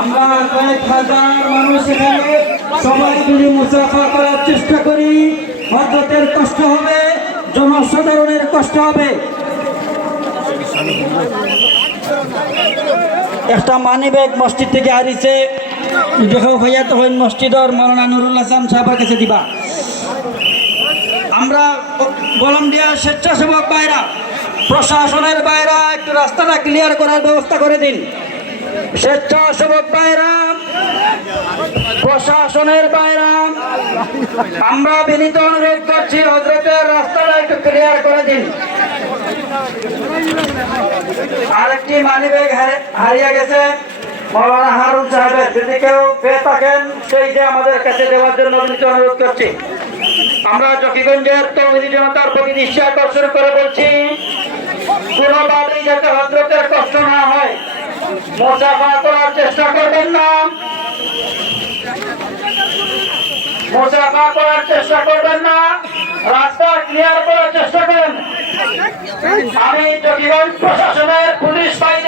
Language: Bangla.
আমরা কয়েক হাজার মানুষ এখানে সবাই যদি মুসাফা করার চেষ্টা করি, হযরতের কষ্ট হবে, জনসাধারণের কষ্ট হবে। একটা মানি ব্যাগ মসজিদ থেকে হারিয়েছে, দেখো ভাইয়া তো হইন মসজিদর মৌলানা নুরুল হাসান সাহেবের কাছে দিবা। আমরা ভলান্টিয়ার স্বেচ্ছাসেবক ভাইরা, প্রশাসনের ভাইরা একটু রাস্তাটা ক্লিয়ার করার ব্যবস্থা করে দিন। স্বেচ্ছাসেবক ভাইরা, প্রশাসনের ভাইরা, আমরা বিনীত অনুরোধ করছি হযরতের রাস্তাটা একটু ক্লিয়ার করে দিন। আরেকটি মানিব্যাগ হারিয়ে গেছে মৌলানা হারুন সাহেবের, যদি কেউ পেয়ে থাকেন সেই যে আমাদের কাছে দেওয়ার জন্য বিনীত অনুরোধ করছি। আমরা জকিগঞ্জের তৌহিদি জনতার প্রতি দৃষ্টি আকর্ষণ করে বলছি, কোনোভাবেই যাতে হযরতের কষ্ট না হয়, মুসাফা করার চেষ্টা করবেন না, মুসাফা করার চেষ্টা করবেন না, রাস্তা ক্লিয়ার করার চেষ্টা করেন। আমি জকিগঞ্জ প্রশাসনের পুলিশ বাহিনী